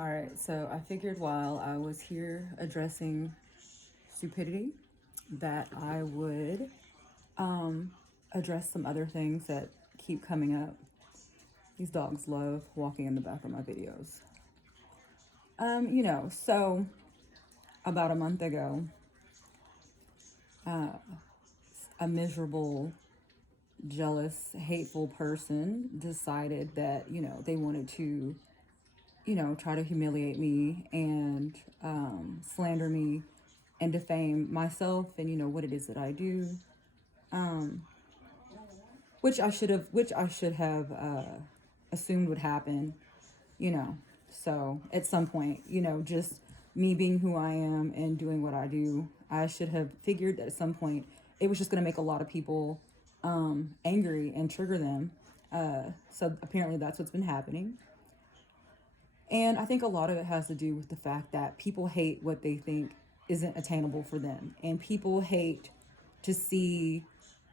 All right, so I figured while I was here addressing stupidity that I would address some other things that keep coming up. These dogs love walking in the back of my videos. So about a month ago, a miserable, jealous, hateful person decided that, they wanted to, try to humiliate me and slander me and defame myself and, what it is that I do. Which I should have assumed would happen, you know. So at some point, just me being who I am and doing what I do, I should have figured that at some point it was just going to make a lot of people angry and trigger them. So apparently that's what's been happening. And I think a lot of it has to do with the fact that people hate what they think isn't attainable for them. And people hate to see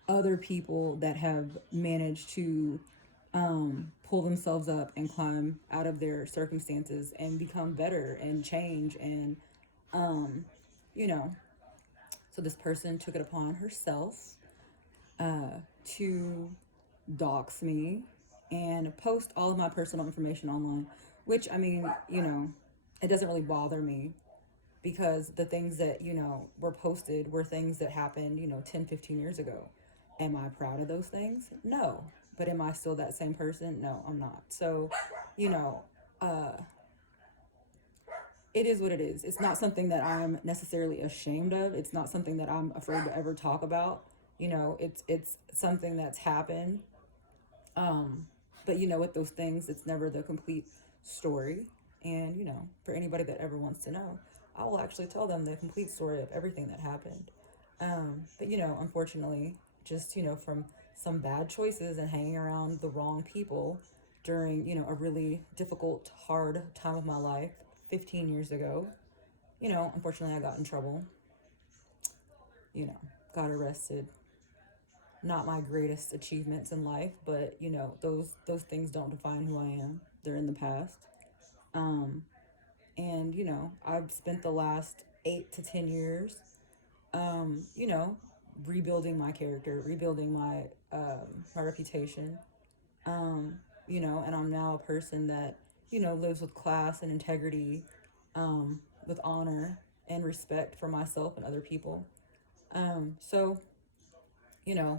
other people that have managed to pull themselves up and climb out of their circumstances and become better and change. And, you know, so this person took it upon herself to dox me and post all of my personal information online, which I mean, it doesn't really bother me because the things that, were posted were things that happened, 10, 15 years ago. Am I proud of those things? No. But am I still that same person? No, I'm not. So, you know, uh, it is what it is. It's not something that I'm necessarily ashamed of. It's not something that I'm afraid to ever talk about. It's something that's happened. But with those things, it's never the complete story. And for anybody that ever wants to know, I will actually tell them the complete story of everything that happened. But unfortunately, just from some bad choices and hanging around the wrong people during a really difficult, hard time of my life 15 years ago. Unfortunately, I got in trouble. Got arrested. Not my greatest achievements in life, but those things don't define who I am. They're in the past. Um, and I've spent the last 8 to 10 years, you know, rebuilding my character, rebuilding my reputation. Um, and I'm now a person that lives with class and integrity, with honor and respect for myself and other people. So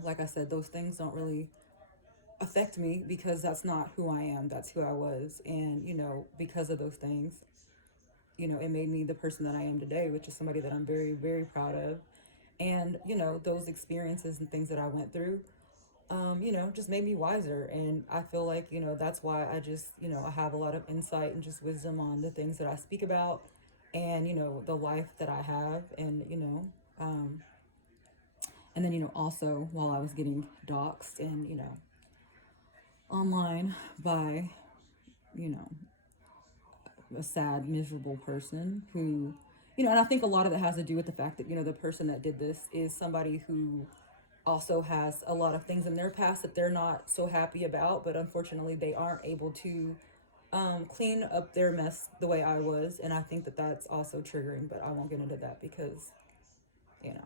like I said, those things don't really affect me because that's not who I am. That's who I was. And, because of those things, it made me the person that I am today, which is somebody that I'm very, very proud of. And, those experiences and things that I went through, just made me wiser. And I feel like, that's why I just, I have a lot of insight and just wisdom on the things that I speak about and, the life that I have. And then, also while I was getting doxxed and, online by, you know, a sad, miserable person who, and I think a lot of it has to do with the fact that, the person that did this is somebody who also has a lot of things in their past that they're not so happy about, but unfortunately they aren't able to clean up their mess the way I was. And I think that that's also triggering, but I won't get into that because, you know.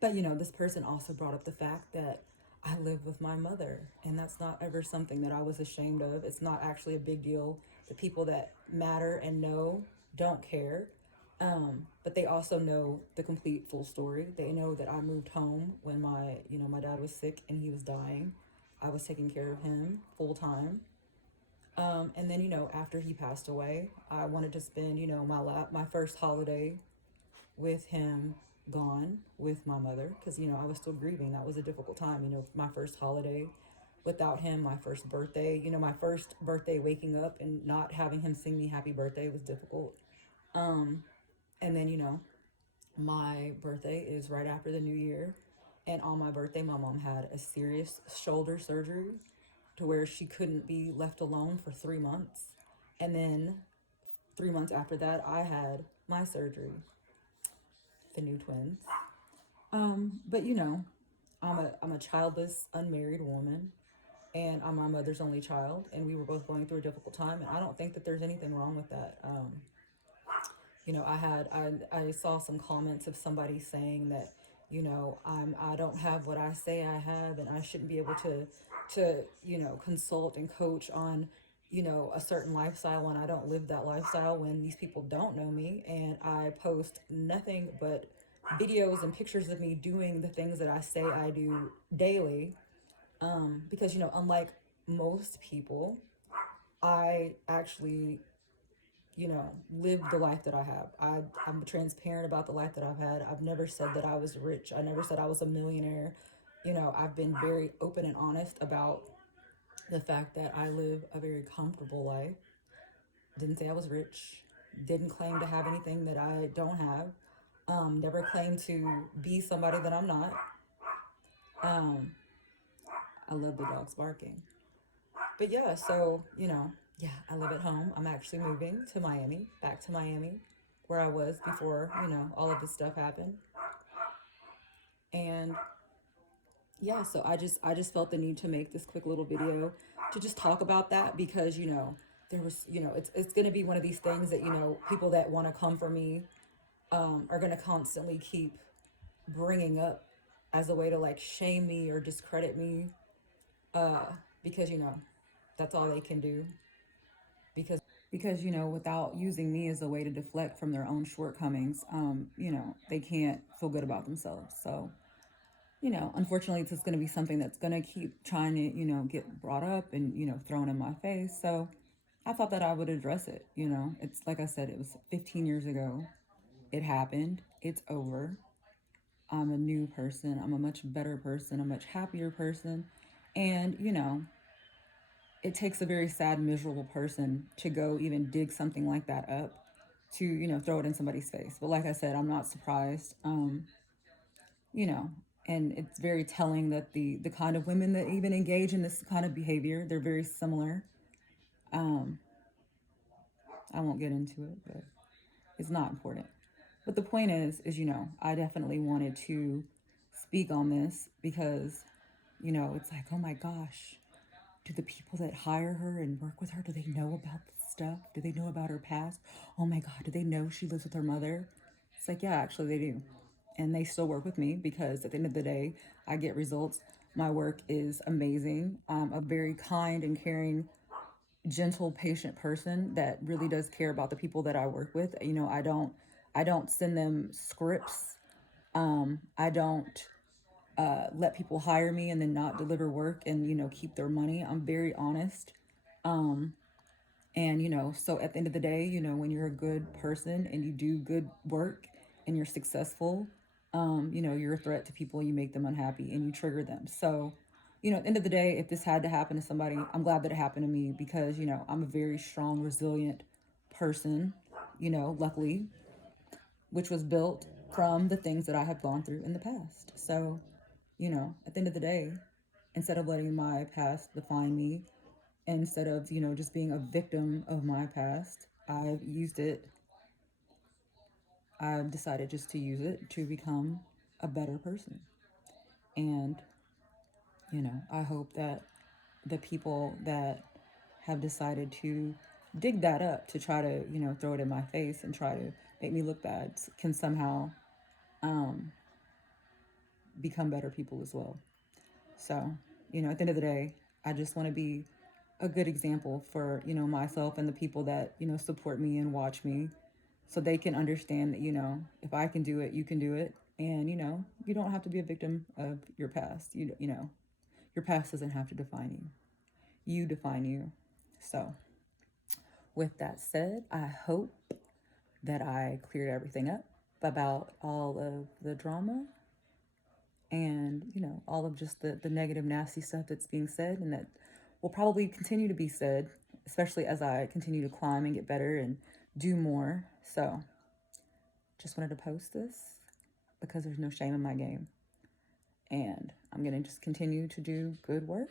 But this person also brought up the fact that I live with my mother, and that's not ever something that I was ashamed of. It's not actually a big deal. The people that matter and know don't care. But they also know the complete full story. They know that I moved home when my dad was sick and he was dying. I was taking care of him full time. And then, after he passed away, I wanted to spend, my first holiday with him gone with my mother because I was still grieving. That was a difficult time. My first holiday without him, my first birthday, my first birthday waking up and not having him sing me happy birthday was difficult. And then my birthday is right after the new year, and on my birthday my mom had a serious shoulder surgery to where she couldn't be left alone for 3 months. And then 3 months after that I had my surgery, the new twins. But I'm a childless, unmarried woman. and I'm my mother's only child, and we were both going through a difficult time, and I don't think that there's anything wrong with that. I saw some comments of somebody saying that, I don't have what I say I have, and I shouldn't be able to consult and coach on a certain lifestyle when I don't live that lifestyle, when these people don't know me, and I post nothing but videos and pictures of me doing the things that I say I do daily. Because unlike most people, I actually live the life that I have. I'm transparent about the life that I've had. I've never said that I was rich. I never said I was a millionaire. I've been very open and honest about the fact that I live a very comfortable life. Didn't say I was rich. Didn't claim to have anything that I don't have. Never claimed to be somebody that I'm not. I love the dogs barking. But yeah, so, yeah, I live at home. I'm actually moving to Miami, back to Miami, where I was before, all of this stuff happened. And yeah, so I just felt the need to make this quick little video to just talk about that, because, there was, it's going to be one of these things that, people that want to come for me are going to constantly keep bringing up as a way to like shame me or discredit me, because, that's all they can do. Because without using me as a way to deflect from their own shortcomings, they can't feel good about themselves. So unfortunately, it's just going to be something that's going to keep trying to get brought up and thrown in my face. So I thought that I would address it. It's like I said, it was 15 years ago. It happened. It's over. I'm a new person. I'm a much better person, a much happier person. And it takes a very sad, miserable person to go even dig something like that up to, throw it in somebody's face. But like I said, I'm not surprised. You know, and it's very telling that the kind of women that even engage in this kind of behavior, they're very similar. Um, I won't get into it, but it's not important. But the point is, I definitely wanted to speak on this because, it's like, oh my gosh, do the people that hire her and work with her, do they know about this stuff? Do they know about her past? Oh my God, do they know she lives with her mother? It's like, yeah, actually they do. And they still work with me because at the end of the day, I get results. My work is amazing. I'm a very kind and caring, gentle, patient person that really does care about the people that I work with. I don't send them scripts. I don't let people hire me and then not deliver work and keep their money. I'm very honest. And so at the end of the day, when you're a good person and you do good work and you're successful, you're a threat to people, you make them unhappy and you trigger them. So at the end of the day, if this had to happen to somebody, I'm glad that it happened to me because I'm a very strong, resilient person, luckily, which was built from the things that I have gone through in the past. So at the end of the day, instead of letting my past define me, instead of, just being a victim of my past, I've decided just to use it to become a better person. And, I hope that the people that have decided to dig that up to try to, throw it in my face and try to make me look bad can somehow become better people as well. So, at the end of the day, I just want to be a good example for, myself and the people that, support me and watch me so they can understand that, if I can do it, you can do it. And, you don't have to be a victim of your past. Your past doesn't have to define you. You define you. So, with that said, I hope that I cleared everything up about all of the drama and all of just the negative, nasty stuff that's being said and that will probably continue to be said, especially as I continue to climb and get better and do more. So just wanted to post this because there's no shame in my game, and I'm gonna just continue to do good work.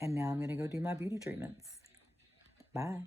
And now I'm gonna go do my beauty treatments. Bye.